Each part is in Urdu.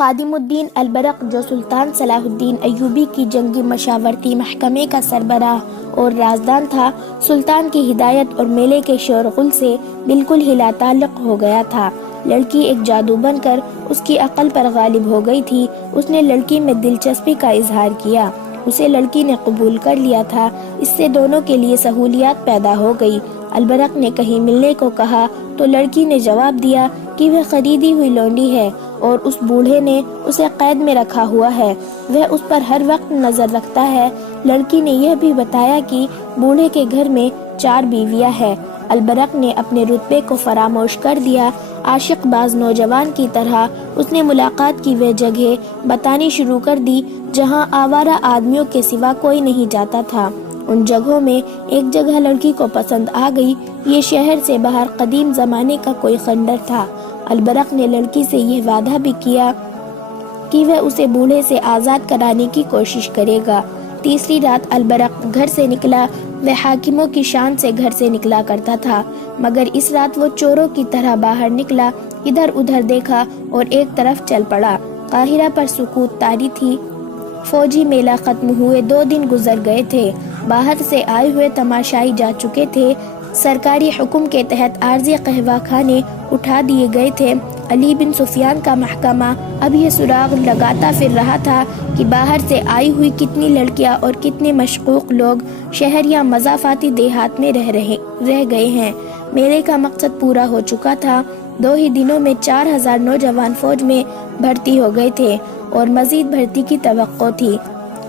خادم الدین البرق، جو سلطان صلاح الدین ایوبی کی جنگی مشاورتی محکمے کا سربراہ اور رازدان تھا، سلطان کی ہدایت اور میلے کے شور غل سے بالکل ہی لا تعلق ہو گیا تھا۔ لڑکی ایک جادو بن کر اس کی عقل پر غالب ہو گئی تھی۔ اس نے لڑکی میں دلچسپی کا اظہار کیا، اسے لڑکی نے قبول کر لیا تھا۔ اس سے دونوں کے لیے سہولیات پیدا ہو گئی۔ البرق نے کہیں ملنے کو کہا تو لڑکی نے جواب دیا کہ وہ خریدی ہوئی لونڈی ہے اور اس بوڑھے نے اسے قید میں رکھا ہوا ہے، وہ اس پر ہر وقت نظر رکھتا ہے۔ لڑکی نے یہ بھی بتایا کہ بوڑھے کے گھر میں 4 بیویاں ہیں۔ البرق نے اپنے رتبے کو فراموش کر دیا۔ عاشق باز نوجوان کی طرح اس نے ملاقات کی وہ جگہ بتانی شروع کر دی جہاں آوارہ آدمیوں کے سوا کوئی نہیں جاتا تھا۔ ان جگہوں میں ایک جگہ لڑکی کو پسند آ گئی۔ یہ شہر سے باہر قدیم زمانے کا کوئی خنڈر تھا۔ البرق نے لڑکی سے یہ وعدہ بھی کیا کہ وہ اسے بوڑھے سے آزاد کرانے کی کوشش کرے گا۔ تیسری رات البرق گھر سے نکلا۔ وہ حاکموں کی شان سے گھر سے نکلا کرتا تھا، مگر اس رات وہ چوروں کی طرح باہر نکلا، ادھر ادھر دیکھا اور ایک طرف چل پڑا۔ قاہرہ پر سکوت طاری تھی۔ فوجی میلہ ختم ہوئے 2 دن گزر گئے تھے۔ باہر سے آئے ہوئے تماشائی جا چکے تھے۔ سرکاری حکم کے تحت عارضی قہوہ خانے اٹھا دیے گئے تھے۔ علی بن سفیان کا محکمہ اب یہ سراغ لگاتا پھر رہا تھا کہ باہر سے آئی ہوئی کتنی لڑکیاں اور کتنے مشقوق لوگ شہر یا مضافاتی دیہات میں رہ گئے ہیں۔ میلے کا مقصد پورا ہو چکا تھا۔ 2 ہی دنوں میں 4000 نوجوان فوج میں بھرتی ہو گئے تھے اور مزید بھرتی کی توقع تھی۔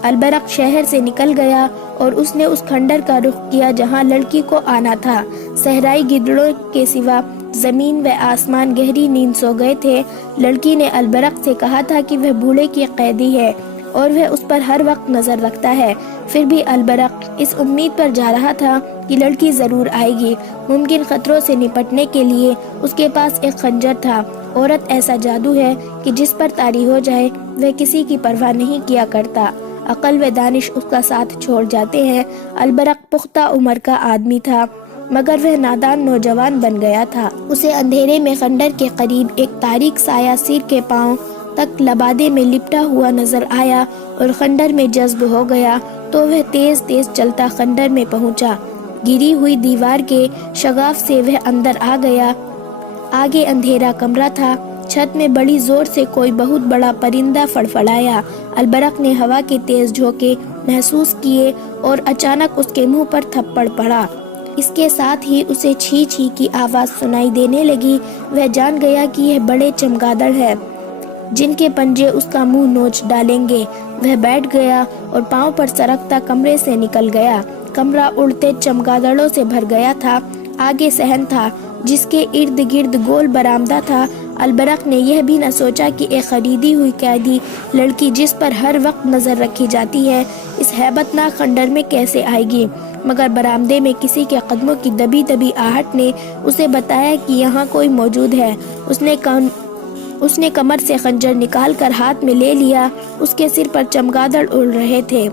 البرق شہر سے نکل گیا اور اس نے اس کھنڈر کا رخ کیا جہاں لڑکی کو آنا تھا۔ صحرائی گدڑوں کے سوا زمین و آسمان گہری نیند سو گئے تھے۔ لڑکی نے البرق سے کہا تھا کہ وہ بوڑھے کی قیدی ہے اور وہ اس پر ہر وقت نظر رکھتا ہے۔ پھر بھی البرق اس امید پر جا رہا تھا کہ لڑکی ضرور آئے گی۔ ممکن خطروں سے نپٹنے کے لیے اس کے پاس ایک خنجر تھا۔ عورت ایسا جادو ہے کہ جس پر طاری ہو جائے وہ کسی کی پرواہ نہیں کیا کرتا۔ عقل و دانش اس کا ساتھ چھوڑ جاتے ہیں۔ البرق پختہ عمر کا آدمی تھا، مگر وہ نادان نوجوان بن گیا تھا۔ اسے اندھیرے میں خنڈر کے قریب ایک تاریک سایہ سیر کے پاؤں تک لبادے میں لپٹا ہوا نظر آیا اور خنڈر میں جذب ہو گیا تو وہ تیز تیز چلتا خنڈر میں پہنچا۔ گری ہوئی دیوار کے شگاف سے وہ اندر آ گیا۔ آگے اندھیرا کمرہ تھا۔ چھت میں بڑی زور سے کوئی بہت بڑا پرندہ فڑفڑایا۔ البرق نے ہوا کے تیز جھونکے محسوس کیے اور اچانک اس کے منہ پر تھپڑ پڑا۔ اس کے ساتھ ہی اسے چھی چھی کی آواز سنائی دینے لگی۔ وہ جان گیا کہ یہ بڑے چمگادڑ ہیں جن کے پنجے اس کا منہ نوچ ڈالیں گے۔ وہ بیٹھ گیا اور پاؤں پر سرکتا کمرے سے نکل گیا۔ کمرہ اڑتے چمگادڑوں سے بھر گیا تھا۔ آگے صحن تھا جس کے ارد گرد گول برآمدہ تھا۔ البرق نے یہ بھی نہ سوچا کہ ایک خریدی ہوئی قیدی لڑکی جس پر ہر وقت نظر رکھی جاتی ہے اس ہیبت ناک خنڈر میں کیسے آئے گی، مگر برآمدے میں کسی کے قدموں کی دبی دبی آہٹ نے اسے بتایا کہ یہاں کوئی موجود ہے۔ اس نے کمر سے خنجر نکال کر ہاتھ میں لے لیا۔ اس کے سر پر چمگادڑ اڑ رہے تھے۔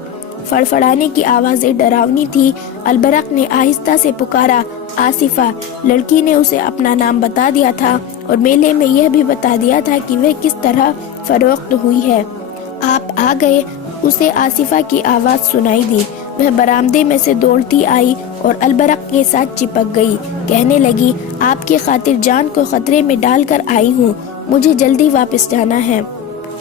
فڑفڑانے کی آوازیں ڈراؤنی تھی۔ البرق نے آہستہ سے پکارا، آصفہ۔ لڑکی نے اسے اپنا نام بتا دیا تھا اور میلے میں یہ بھی بتا دیا تھا کہ وہ کس طرح فروخت ہوئی ہے۔ آپ آ گئے، اسے آصفہ کی آواز سنائی دی۔ وہ برآمدے میں سے دوڑتی آئی اور البرق کے ساتھ چپک گئی۔ کہنے لگی، آپ کی خاطر جان کو خطرے میں ڈال کر آئی ہوں، مجھے جلدی واپس جانا ہے۔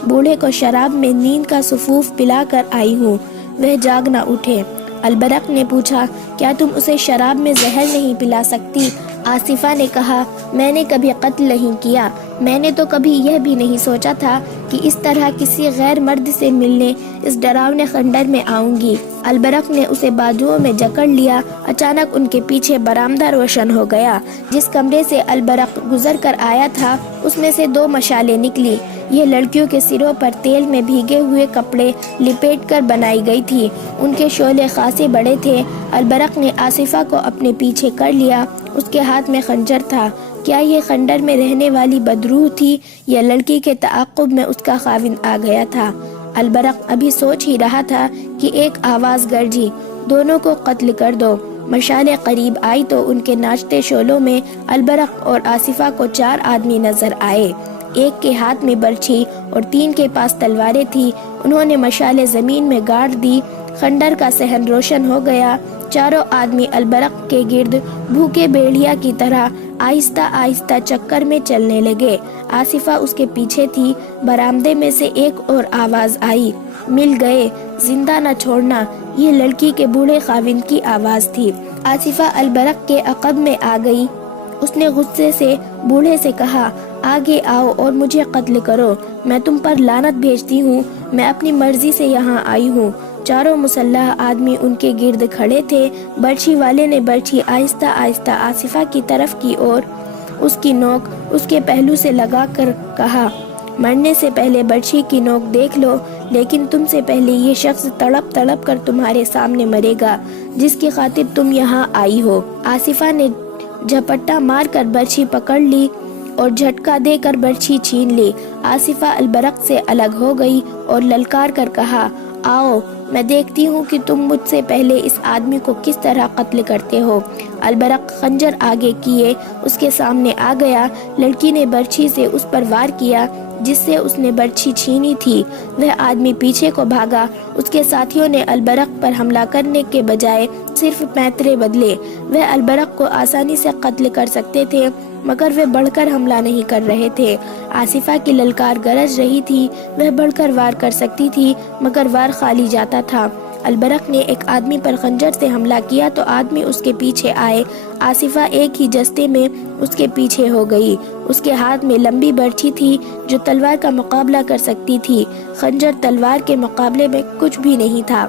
بوڑھے کو شراب میں نیند کا سفوف پلا کر آئی ہوں، وہ جاگ نہ اٹھے۔ البرق نے پوچھا، کیا تم اسے شراب میں زہر نہیں پلا سکتی؟ آصفہ نے کہا، میں نے کبھی قتل نہیں کیا، میں نے تو کبھی یہ بھی نہیں سوچا تھا کہ اس طرح کسی غیر مرد سے ملنے اس ڈراونے خنڈر میں آؤں گی۔ البرق نے اسے بازوؤں میں جکڑ لیا۔ اچانک ان کے پیچھے برآمدہ روشن ہو گیا۔ جس کمرے سے البرق گزر کر آیا تھا اس میں سے 2 مشالیں نکلی۔ یہ لڑکیوں کے سروں پر تیل میں بھیگے ہوئے کپڑے لپیٹ کر بنائی گئی تھی۔ ان کے شعلے خاصے بڑے تھے۔ البرق نے آصفہ کو اپنے پیچھے کر لیا۔ اس کے ہاتھ میں خنجر تھا۔ کیا یہ خنڈر میں رہنے والی بدروح تھی یا لڑکی کے تعاقب میں اس کا خاوند آ گیا تھا؟ البرق ابھی سوچ ہی رہا تھا کہ ایک آواز گرجی، دونوں کو قتل کر دو۔ مشالیں قریب آئی تو ان کے ناچتے شعلوں میں البرق اور آصفہ کو 4 آدمی نظر آئے۔ ایک کے ہاتھ میں برچھی اور 3 کے پاس تلواریں تھی۔ انہوں نے مشالیں زمین میں گاڑ دی، خنڈر کا صحن روشن ہو گیا۔ چاروں آدمی البرق کے گرد بھوکے بھیڑیا کی طرح آہستہ آہستہ چکر میں چلنے لگے۔ آصفہ اس کے پیچھے تھی۔ برآمدے میں سے ایک اور آواز آئی، مل گئے، زندہ نہ چھوڑنا۔ یہ لڑکی کے بوڑھے خاوند کی آواز تھی۔ آصفہ البرق کے عقب میں آ گئی۔ اس نے غصے سے بوڑھے سے کہا، آگے آؤ اور مجھے قتل کرو، میں تم پر لعنت بھیجتی ہوں، میں اپنی مرضی سے یہاں آئی ہوں۔ چاروں مسلح آدمی ان کے گرد کھڑے تھے۔ برچھی والے نے برچھی آہستہ آہستہ آصفہ کی طرف کی اور اس کی نوک اس کے پہلو سے لگا کر کہا، مرنے سے پہلے برچھی کی نوک دیکھ لو، لیکن تم سے پہلے یہ شخص تڑپ تڑپ کر تمہارے سامنے مرے گا جس کی خاطر تم یہاں آئی ہو۔ آصفہ نے جھپٹا مار کر برچھی پکڑ لی اور جھٹکا دے کر برچھی چھین لی۔ آصفہ البرق سے الگ ہو گئی اور للکار کر کہا، آؤ، میں دیکھتی ہوں کہ تم مجھ سے پہلے اس آدمی کو کس طرح قتل کرتے ہو۔ البرق خنجر آگے کیے اس کے سامنے آ گیا۔ لڑکی نے برچھی سے اس پر وار کیا جس سے اس نے برچھی چھینی تھی۔ وہ آدمی پیچھے کو بھاگا۔ اس کے ساتھیوں نے البرق پر حملہ کرنے کے بجائے صرف پینترے بدلے۔ وہ البرق کو آسانی سے قتل کر سکتے تھے مگر وہ بڑھ کر حملہ نہیں کر رہے تھے۔ آصفہ کی للکار گرج رہی تھی۔ وہ بڑھ کر وار کر سکتی تھی مگر وار خالی جاتا تھا۔ البرق نے ایک آدمی پر خنجر سے حملہ کیا تو آدمی اس کے پیچھے آئے۔ آصفہ ایک ہی جستے میں اس کے پیچھے ہو گئی۔ اس کے ہاتھ میں لمبی برچھی تھی جو تلوار کا مقابلہ کر سکتی تھی۔ خنجر تلوار کے مقابلے میں کچھ بھی نہیں تھا۔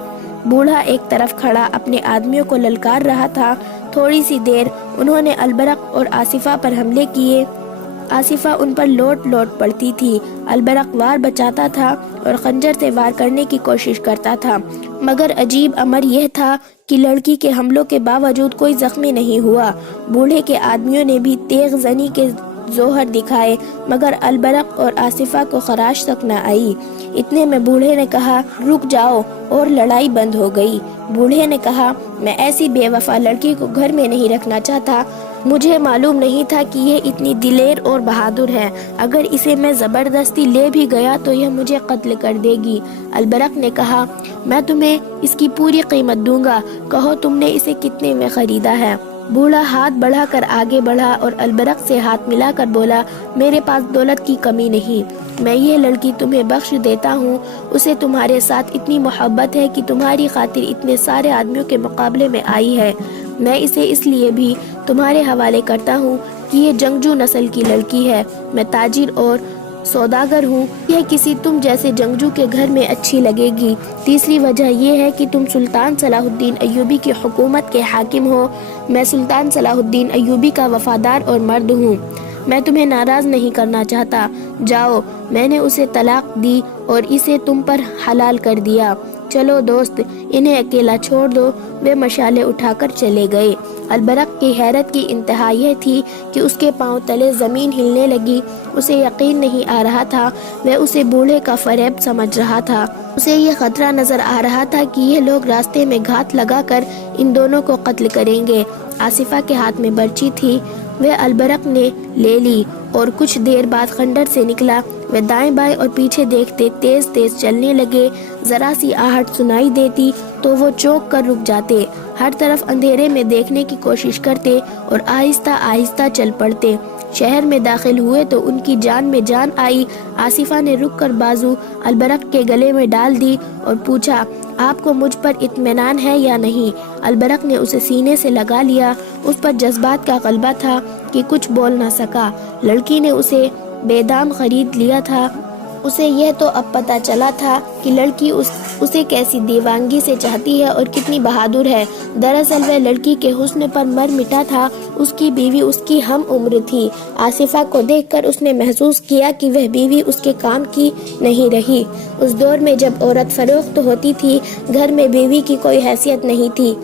بوڑھا ایک طرف کھڑا اپنے آدمیوں کو للکار رہا تھا۔ تھوڑی سی دیر انہوں نے البرق اور آصفہ پر حملے کیے۔ آصفہ ان پر لوٹ لوٹ پڑتی تھی۔ البرق وار بچاتا تھا اور خنجر سے وار کرنے کی کوشش کرتا تھا مگر عجیب امر یہ تھا کہ لڑکی کے حملوں کے باوجود کوئی زخمی نہیں ہوا۔ بوڑھے کے آدمیوں نے بھی تیغ زنی کے ظوہر دکھائے مگر البرق اور آصفہ کو خراش تک نہ آئی۔ اتنے میں بوڑھے نے کہا، رک جاؤ، اور لڑائی بند ہو گئی۔ بوڑھے نے کہا، میں ایسی بے وفا لڑکی کو گھر میں نہیں رکھنا چاہتا۔ مجھے معلوم نہیں تھا کہ یہ اتنی دلیر اور بہادر ہے۔ اگر اسے میں زبردستی لے بھی گیا تو یہ مجھے قتل کر دے گی۔ البرق نے کہا، میں تمہیں اس کی پوری قیمت دوں گا، کہو تم نے اسے کتنے میں خریدا ہے۔ بوڑھا ہاتھ بڑھا کر آگے بڑھا اور البرق سے ہاتھ ملا کر بولا، میرے پاس دولت کی کمی نہیں، میں یہ لڑکی تمہیں بخش دیتا ہوں۔ اسے تمہارے ساتھ اتنی محبت ہے کہ تمہاری خاطر اتنے سارے آدمیوں کے مقابلے میں آئی ہے۔ میں اسے اس لیے بھی تمہارے حوالے کرتا ہوں کہ یہ جنگجو نسل کی لڑکی ہے۔ میں تاجر اور سوداگر ہوں، یہ کسی تم جیسے جنگجو کے گھر میں اچھی لگے گی۔ تیسری وجہ یہ ہے کہ تم سلطان صلاح الدین ایوبی کی حکومت کے حاکم ہو۔ میں سلطان صلاح الدین ایوبی کا وفادار اور مرد ہوں۔ میں تمہیں ناراض نہیں کرنا چاہتا۔ جاؤ، میں نے اسے طلاق دی اور اسے تم پر حلال کر دیا۔ چلو دوست، انہیں اکیلا چھوڑ دو۔ وہ مشالے اٹھا کر چلے گئے۔ البرق کی حیرت کی انتہا یہ تھی کہ اس کے پاؤں تلے زمین ہلنے لگی۔ اسے یقین نہیں آ رہا تھا، وہ اسے بوڑھے کا فریب سمجھ رہا تھا۔ اسے یہ خطرہ نظر آ رہا تھا کہ یہ لوگ راستے میں گھات لگا کر ان دونوں کو قتل کریں گے۔ آصفہ کے ہاتھ میں برچی تھی، وہ البرق نے لے لی اور کچھ دیر بعد خنڈر سے نکلا۔ وہ دائیں بائیں اور پیچھے دیکھتے تیز تیز چلنے لگے۔ ذرا سی آہٹ سنائی دیتی تو وہ چونک کر رک جاتے، ہر طرف اندھیرے میں دیکھنے کی کوشش کرتے اور آہستہ آہستہ چل پڑتے۔ شہر میں داخل ہوئے تو ان کی جان میں جان آئی۔ آصفہ نے رک کر بازو البرق کے گلے میں ڈال دی اور پوچھا، آپ کو مجھ پر اطمینان ہے یا نہیں؟ البرق نے اسے سینے سے لگا لیا۔ اس پر جذبات کا غلبہ تھا کہ کچھ بول نہ سکا۔ لڑکی نے اسے بے دام خرید لیا تھا۔ اسے یہ تو اب پتہ چلا تھا کہ لڑکی اسے کیسی دیوانگی سے چاہتی ہے اور کتنی بہادر ہے۔ دراصل وہ لڑکی کے حسن پر مر مٹا تھا۔ اس کی بیوی اس کی ہم عمر تھی۔ آصفہ کو دیکھ کر اس نے محسوس کیا کہ وہ بیوی اس کے کام کی نہیں رہی۔ اس دور میں جب عورت فروخت ہوتی تھی، گھر میں بیوی کی کوئی حیثیت نہیں تھی۔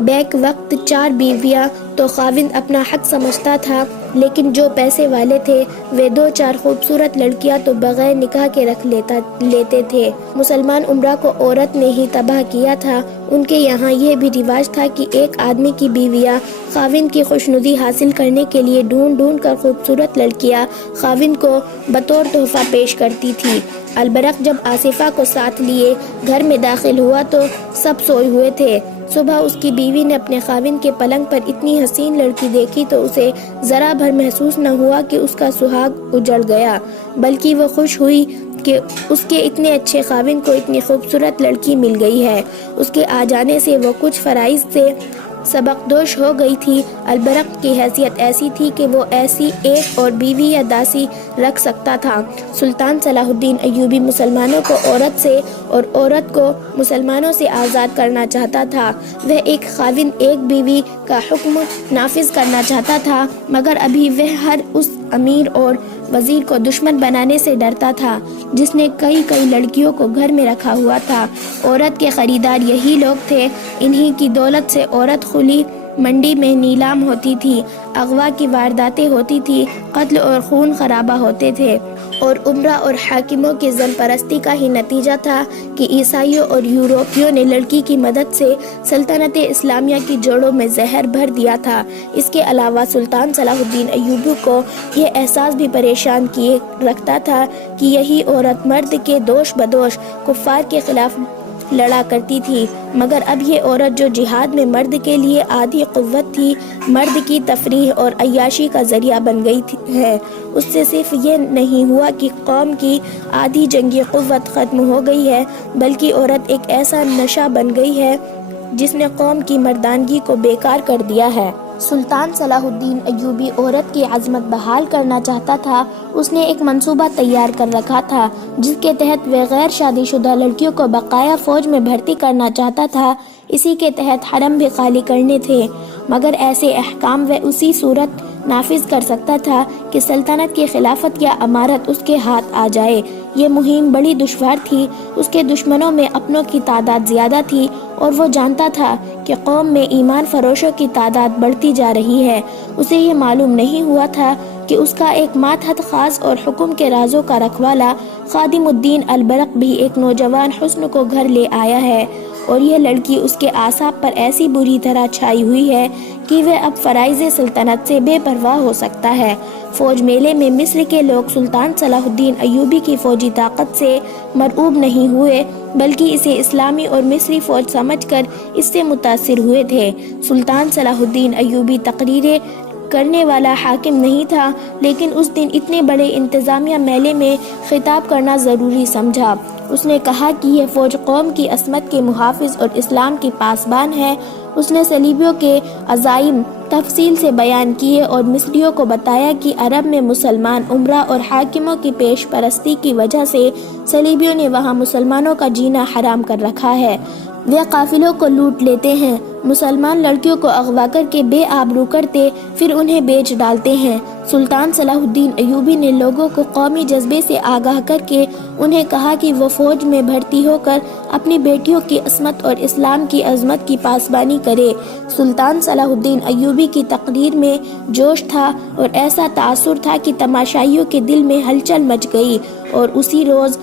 بیک وقت 4 بیویاں تو خاوند اپنا حق سمجھتا تھا، لیکن جو پیسے والے تھے وہ 2-4 خوبصورت لڑکیاں تو بغیر نکاح کے رکھ لیتے تھے۔ مسلمان عمرہ کو عورت نے ہی تباہ کیا تھا۔ ان کے یہاں یہ بھی رواج تھا کہ ایک آدمی کی بیویاں خاوند کی خوشنودی حاصل کرنے کے لیے ڈھونڈ کر خوبصورت لڑکیاں خاوند کو بطور تحفہ پیش کرتی تھی۔ البرق جب آصفہ کو ساتھ لیے گھر میں داخل ہوا تو سب سوئے ہوئے تھے۔ صبح اس کی بیوی نے اپنے خاوند کے پلنگ پر اتنی حسین لڑکی دیکھی تو اسے ذرا بھر محسوس نہ ہوا کہ اس کا سہاگ اجڑ گیا، بلکہ وہ خوش ہوئی کہ اس کے اتنے اچھے خاوند کو اتنی خوبصورت لڑکی مل گئی ہے۔ اس کے آ جانے سے وہ کچھ فرائض سے سبکدوش ہو گئی تھی۔ البرق کی حیثیت ایسی تھی کہ وہ ایسی ایک اور بیوی یا داسی رکھ سکتا تھا۔ سلطان صلاح الدین ایوبی مسلمانوں کو عورت سے اور عورت کو مسلمانوں سے آزاد کرنا چاہتا تھا۔ وہ ایک خاوند ایک بیوی کا حکم نافذ کرنا چاہتا تھا، مگر ابھی وہ ہر اس امیر اور وزیر کو دشمن بنانے سے ڈرتا تھا جس نے کئی لڑکیوں کو گھر میں رکھا ہوا تھا۔ عورت کے خریدار یہی لوگ تھے۔ انہی کی دولت سے عورت کھلی منڈی میں نیلام ہوتی تھی، اغوا کی وارداتیں ہوتی تھی، قتل اور خون خرابہ ہوتے تھے، اور عمرہ اور حاکموں کی زن پرستی کا ہی نتیجہ تھا کہ عیسائیوں اور یورپیوں نے لڑکی کی مدد سے سلطنت اسلامیہ کی جوڑوں میں زہر بھر دیا تھا۔ اس کے علاوہ سلطان صلاح الدین ایوبی کو یہ احساس بھی پریشان کیے رکھتا تھا کہ یہی عورت مرد کے دوش بدوش کفار کے خلاف لڑا کرتی تھی، مگر اب یہ عورت جو جہاد میں مرد کے لیے آدھی قوت تھی، مرد کی تفریح اور عیاشی کا ذریعہ بن گئی ہے۔ اس سے صرف یہ نہیں ہوا کہ قوم کی آدھی جنگی قوت ختم ہو گئی ہے، بلکہ عورت ایک ایسا نشہ بن گئی ہے جس نے قوم کی مردانگی کو بیکار کر دیا ہے۔ سلطان صلاح الدین ایوبی عورت کی عظمت بحال کرنا چاہتا تھا۔ اس نے ایک منصوبہ تیار کر رکھا تھا جس کے تحت وہ غیر شادی شدہ لڑکیوں کو بقایا فوج میں بھرتی کرنا چاہتا تھا۔ اسی کے تحت حرم بھی خالی کرنے تھے، مگر ایسے احکام وہ اسی صورت نافذ کر سکتا تھا کہ سلطنت کی خلافت یا امارت اس کے ہاتھ آ جائے۔ یہ مہم بڑی دشوار تھی۔ اس کے دشمنوں میں اپنوں کی تعداد زیادہ تھی اور وہ جانتا تھا کہ قوم میں ایمان فروشوں کی تعداد بڑھتی جا رہی ہے۔ اسے یہ معلوم نہیں ہوا تھا کہ اس کا ایک ماتحت خاص اور حکم کے رازوں کا رکھوالا خادم الدین البرق بھی ایک نوجوان حسن کو گھر لے آیا ہے، اور یہ لڑکی اس کے اعصاب پر ایسی بری طرح چھائی ہوئی ہے کہ وہ اب فرائض سلطنت سے بے پرواہ ہو سکتا ہے۔ فوج میلے میں مصر کے لوگ سلطان صلاح الدین ایوبی کی فوجی طاقت سے مرعوب نہیں ہوئے، بلکہ اسے اسلامی اور مصری فوج سمجھ کر اس سے متاثر ہوئے تھے۔ سلطان صلاح الدین ایوبی تقریریں کرنے والا حاکم نہیں تھا، لیکن اس دن اتنے بڑے انتظامیہ میلے میں خطاب کرنا ضروری سمجھا۔ اس نے کہا کہ یہ فوج قوم کی عصمت کے محافظ اور اسلام کی پاسبان ہے۔ اس نے صلیبیوں کے عزائم تفصیل سے بیان کیے اور مصریوں کو بتایا کہ عرب میں مسلمان عمرہ اور حاکموں کی پیش پرستی کی وجہ سے صلیبیوں نے وہاں مسلمانوں کا جینا حرام کر رکھا ہے۔ وہ قافلوں کو لوٹ لیتے ہیں، مسلمان لڑکیوں کو اغوا کر کے بے آبرو کرتے پھر انہیں بیچ ڈالتے ہیں۔ سلطان صلاح الدین ایوبی نے لوگوں کو قومی جذبے سے آگاہ کر کے انہیں کہا کہ وہ فوج میں بھرتی ہو کر اپنی بیٹیوں کی عصمت اور اسلام کی عظمت کی پاسبانی کرے۔ سلطان صلاح الدین ایوبی کی تقریر میں جوش تھا اور ایسا تاثر تھا کہ تماشائیوں کے دل میں ہلچل مچ گئی، اور اسی روز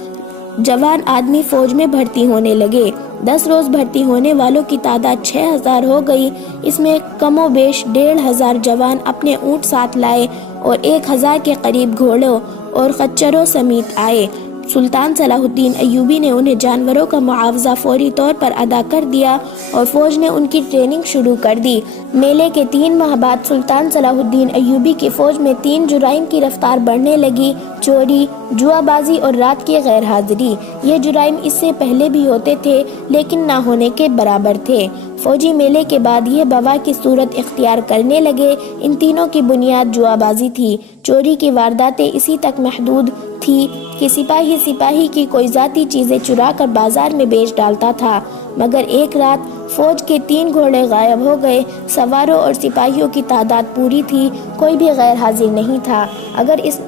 جوان آدمی فوج میں بھرتی ہونے لگے۔ 10 روز بھرتی ہونے والوں کی تعداد 6000 ہو گئی۔ اس میں کم و بیش 1500 جوان اپنے اونٹ ساتھ لائے اور 1000 کے قریب گھوڑوں اور خچروں سمیت آئے۔ سلطان صلاح الدین ایوبی نے انہیں جانوروں کا معاوضہ فوری طور پر ادا کر دیا اور فوج نے ان کی ٹریننگ شروع کر دی۔ میلے کے 3 ماہ بعد سلطان صلاح الدین ایوبی کی فوج میں 3 جرائم کی رفتار بڑھنے لگی: چوری، جوا بازی اور رات کی غیر حاضری۔ یہ جرائم اس سے پہلے بھی ہوتے تھے لیکن نہ ہونے کے برابر تھے۔ فوجی میلے کے بعد یہ بوا کی صورت اختیار کرنے لگے۔ ان تینوں کی بنیاد جوا بازی تھی۔ چوری کی وارداتیں اسی تک محدود تھی کہ سپاہی کی کوئی ذاتی چیزیں چرا کر بازار میں بیچ ڈالتا تھا، مگر ایک رات فوج کے 3 گھوڑے غائب ہو گئے۔ سواروں اور سپاہیوں کی تعداد پوری تھی، کوئی بھی غیر حاضر نہیں تھا۔ اگر اس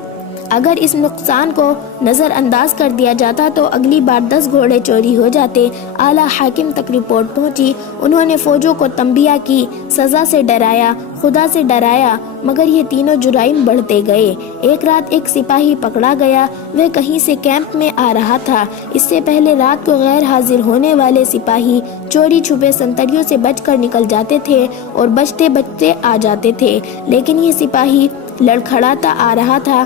اگر اس نقصان کو نظر انداز کر دیا جاتا تو اگلی بار 10 گھوڑے چوری ہو جاتے۔ اعلیٰ حاکم تک رپورٹ پہنچی، انہوں نے فوجوں کو تنبیہ کی، سزا سے ڈرایا، خدا سے ڈرایا، مگر یہ تینوں جرائم بڑھتے گئے۔ ایک رات ایک سپاہی پکڑا گیا، وہ کہیں سے کیمپ میں آ رہا تھا۔ اس سے پہلے رات کو غیر حاضر ہونے والے سپاہی چوری چھپے سنتریوں سے بچ کر نکل جاتے تھے اور بچتے بچتے آ جاتے تھے، لیکن یہ سپاہی لڑکھڑاتا آ رہا تھا۔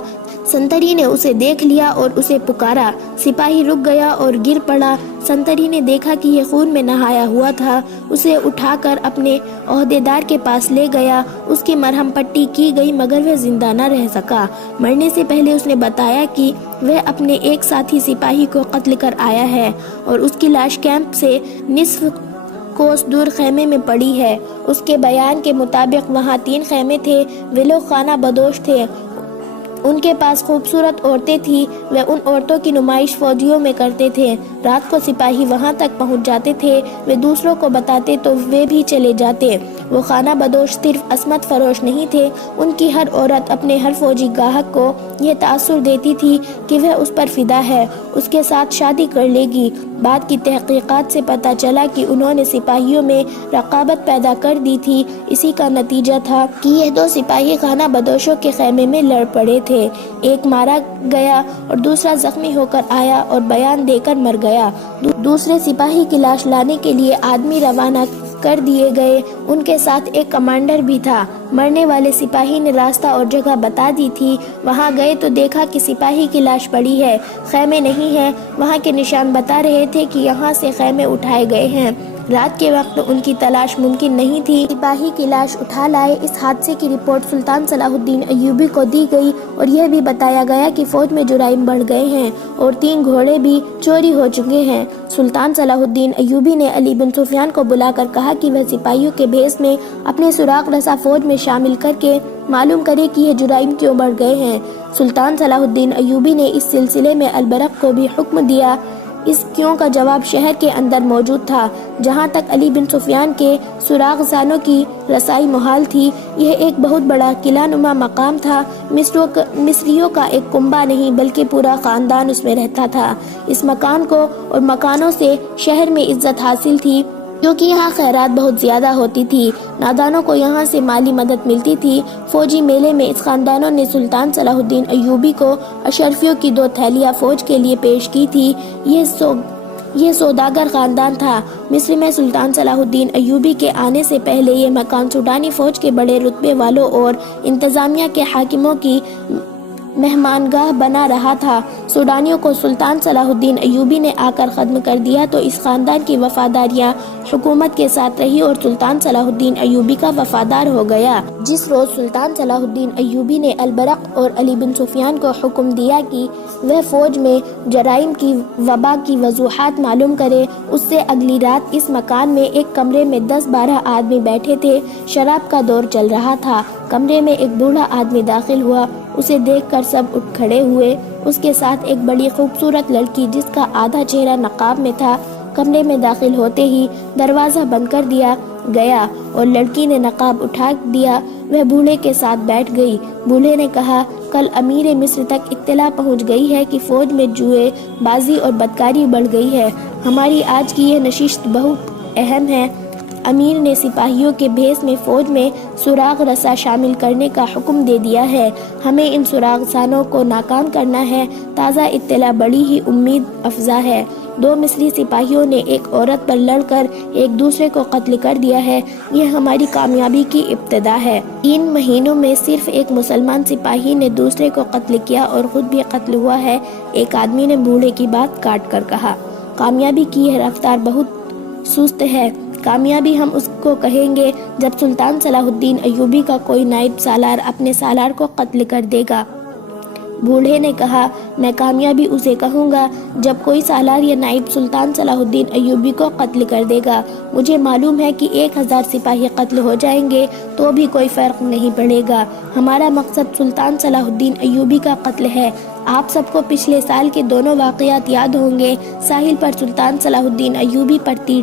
سنتری نے اسے دیکھ لیا اور اسے پکارا، سپاہی رک گیا اور گر پڑا۔ سنتری نے دیکھا کہ یہ خون میں نہایا ہوا تھا، اسے اٹھا کر اپنے عہدیدار کے پاس لے گیا۔ اس کی مرہم پٹی کی گئی مگر وہ زندہ نہ رہ سکا۔ مرنے سے پہلے اس نے بتایا کہ وہ اپنے ایک ساتھی سپاہی کو قتل کر آیا ہے اور اس کی لاش کیمپ سے نصف کوس دور خیمے میں پڑی ہے۔ اس کے بیان کے مطابق وہاں 3 خیمے تھے، وہ لوگ خانہ بدوش تھے، ان کے پاس خوبصورت عورتیں تھیں، وہ ان عورتوں کی نمائش فوجیوں میں کرتے تھے۔ رات کو سپاہی وہاں تک پہنچ جاتے تھے، وہ دوسروں کو بتاتے تو وہ بھی چلے جاتے۔ وہ خانہ بدوش صرف عصمت فروش نہیں تھے، ان کی ہر عورت اپنے ہر فوجی گاہک کو یہ تاثر دیتی تھی کہ وہ اس پر فدا ہے، اس کے ساتھ شادی کر لے گی۔ بعد کی تحقیقات سے پتہ چلا کہ انہوں نے سپاہیوں میں رقابت پیدا کر دی تھی۔ اسی کا نتیجہ تھا کہ یہ 2 سپاہی خانہ بدوشوں کے خیمے میں لڑ پڑے تھے، ایک مارا گیا اور دوسرا زخمی ہو کر آیا اور بیان دے کر مر گیا۔ دوسرے سپاہی کی لاش لانے کے لیے آدمی روانہ کر دیے گئے، ان کے ساتھ ایک کمانڈر بھی تھا۔ مرنے والے سپاہی نے راستہ اور جگہ بتا دی تھی، وہاں گئے تو دیکھا کہ سپاہی کی لاش پڑی ہے، خیمے نہیں ہیں، وہاں کے نشان بتا رہے تھے کہ یہاں سے خیمے اٹھائے گئے ہیں۔ رات کے وقت ان کی تلاش ممکن نہیں تھی، سپاہی کی لاش اٹھا لائے۔ اس حادثے کی رپورٹ سلطان صلاح الدین ایوبی کو دی گئی اور یہ بھی بتایا گیا کہ فوج میں جرائم بڑھ گئے ہیں اور 3 گھوڑے بھی چوری ہو چکے ہیں۔ سلطان صلاح الدین ایوبی نے علی بن سفیان کو بلا کر کہا کہ وہ سپاہیوں کے بھیس میں اپنے سراغ رسا فوج میں شامل کر کے معلوم کرے کہ یہ جرائم کیوں بڑھ گئے ہیں۔ سلطان صلاح الدین ایوبی نے اس سلسلے میں البرق کو بھی حکم دیا۔ اس کیوں کا جواب شہر کے اندر موجود تھا، جہاں تک علی بن سفیان کے سراغ سانوں کی رسائی محال تھی۔ یہ ایک بہت بڑا قلعہ نما مقام تھا، مصریوں کا ایک کنبہ نہیں بلکہ پورا خاندان اس میں رہتا تھا۔ اس مکان کو اور مکانوں سے شہر میں عزت حاصل تھی، کیونکہ یہاں خیرات بہت زیادہ ہوتی تھی، نادانوں کو یہاں سے مالی مدد ملتی تھی۔ فوجی میلے میں اس خاندانوں نے سلطان صلاح الدین ایوبی کو اشرفیوں کی 2 تھیلیاں فوج کے لیے پیش کی تھی۔ یہ سوداگر خاندان تھا۔ مصر میں سلطان صلاح الدین ایوبی کے آنے سے پہلے یہ مکان سوڈانی فوج کے بڑے رتبے والوں اور انتظامیہ کے حاکموں کی مہمانگاہ بنا رہا تھا۔ سوڈانیوں کو سلطان صلاح الدین ایوبی نے آ کر ختم کر دیا تو اس خاندان کی وفاداریاں حکومت کے ساتھ رہی اور سلطان صلاح الدین ایوبی کا وفادار ہو گیا۔ جس روز سلطان صلاح الدین ایوبی نے البرق اور علی بن سفیان کو حکم دیا کہ وہ فوج میں جرائم کی وبا کی وضاحت معلوم کرے، اس سے اگلی رات اس مکان میں ایک کمرے میں 10-12 آدمی بیٹھے تھے۔ شراب کا دور چل رہا تھا۔ کمرے میں ایک بوڑھا آدمی داخل ہوا، اسے دیکھ کر سب اٹھ کھڑے ہوئے۔ اس کے ساتھ ایک بڑی خوبصورت لڑکی جس کا آدھا چہرہ نقاب میں تھا۔ کمرے میں داخل ہوتے ہی دروازہ بند کر دیا گیا اور لڑکی نے نقاب اٹھا دیا۔ وہ بوڑھے کے ساتھ بیٹھ گئی۔ بوڑھے نے کہا، کل امیر مصر تک اطلاع پہنچ گئی ہے کہ فوج میں جوئے بازی اور بدکاری بڑھ گئی ہے۔ ہماری آج کی یہ نشست بہت اہم ہے۔ امیر نے سپاہیوں کے بھیس میں فوج میں سراغ رسا شامل کرنے کا حکم دے دیا ہے۔ ہمیں ان سراغ سانوں کو ناکام کرنا ہے۔ تازہ اطلاع بڑی ہی امید افزا ہے۔ 2 مصری سپاہیوں نے ایک عورت پر لڑ کر ایک دوسرے کو قتل کر دیا ہے۔ یہ ہماری کامیابی کی ابتدا ہے۔ 3 مہینوں میں صرف ایک مسلمان سپاہی نے دوسرے کو قتل کیا اور خود بھی قتل ہوا ہے۔ ایک آدمی نے بوڑھے کی بات کاٹ کر کہا، کامیابی کی یہ رفتار بہت سست ہے۔ کامیابی ہم اس کو کہیں گے جب سلطان صلاح الدین ایوبی کا کوئی نائب سالار اپنے سالار کو قتل کر دے گا۔ بوڑھے نے کہا، میں کامیابی اسے کہوں گا جب کوئی سالار یا نائب سلطان صلاح الدین ایوبی کو قتل کر دے گا۔ مجھے معلوم ہے کہ 1000 سپاہی قتل ہو جائیں گے تو بھی کوئی فرق نہیں پڑے گا۔ ہمارا مقصد سلطان صلاح الدین ایوبی کا قتل ہے۔ آپ سب کو پچھلے سال کے دونوں واقعات یاد ہوں گے۔ ساحل پر سلطان صلاح الدین ایوبی پر تیر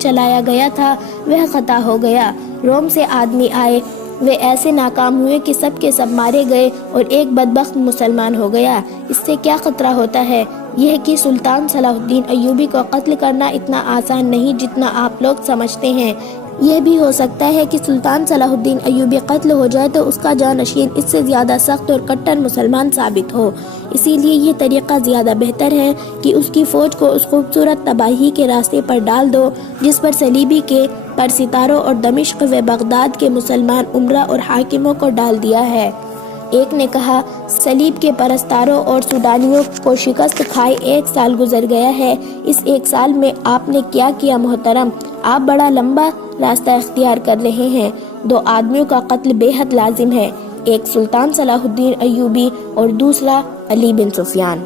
چلایا گیا تھا، وہ خطا ہو گیا۔ روم سے آدمی آئے، وہ ایسے ناکام ہوئے کہ سب کے سب مارے گئے اور ایک بدبخت مسلمان ہو گیا۔ اس سے کیا خطرہ ہوتا ہے؟ یہ کہ سلطان صلاح الدین ایوبی کو قتل کرنا اتنا آسان نہیں جتنا آپ لوگ سمجھتے ہیں۔ یہ بھی ہو سکتا ہے کہ سلطان صلاح الدین ایوبی قتل ہو جائے تو اس کا جانشین اس سے زیادہ سخت اور کٹر مسلمان ثابت ہو۔ اسی لیے یہ طریقہ زیادہ بہتر ہے کہ اس کی فوج کو اس خوبصورت تباہی کے راستے پر ڈال دو جس پر صلیبی کے پرستاروں اور دمشق و بغداد کے مسلمان عمرا اور حاکموں کو ڈال دیا ہے۔ ایک نے کہا، صلیب کے پرستاروں اور سوڈانیوں کو شکست کھائے 1 سال گزر گیا ہے۔ اس 1 سال میں آپ نے کیا کیا محترم؟ آپ بڑا لمبا راستہ اختیار کر رہے ہیں۔ 2 آدمیوں کا قتل بے حد لازم ہے، ایک سلطان صلاح الدین ایوبی اور دوسرا علی بن سفیان۔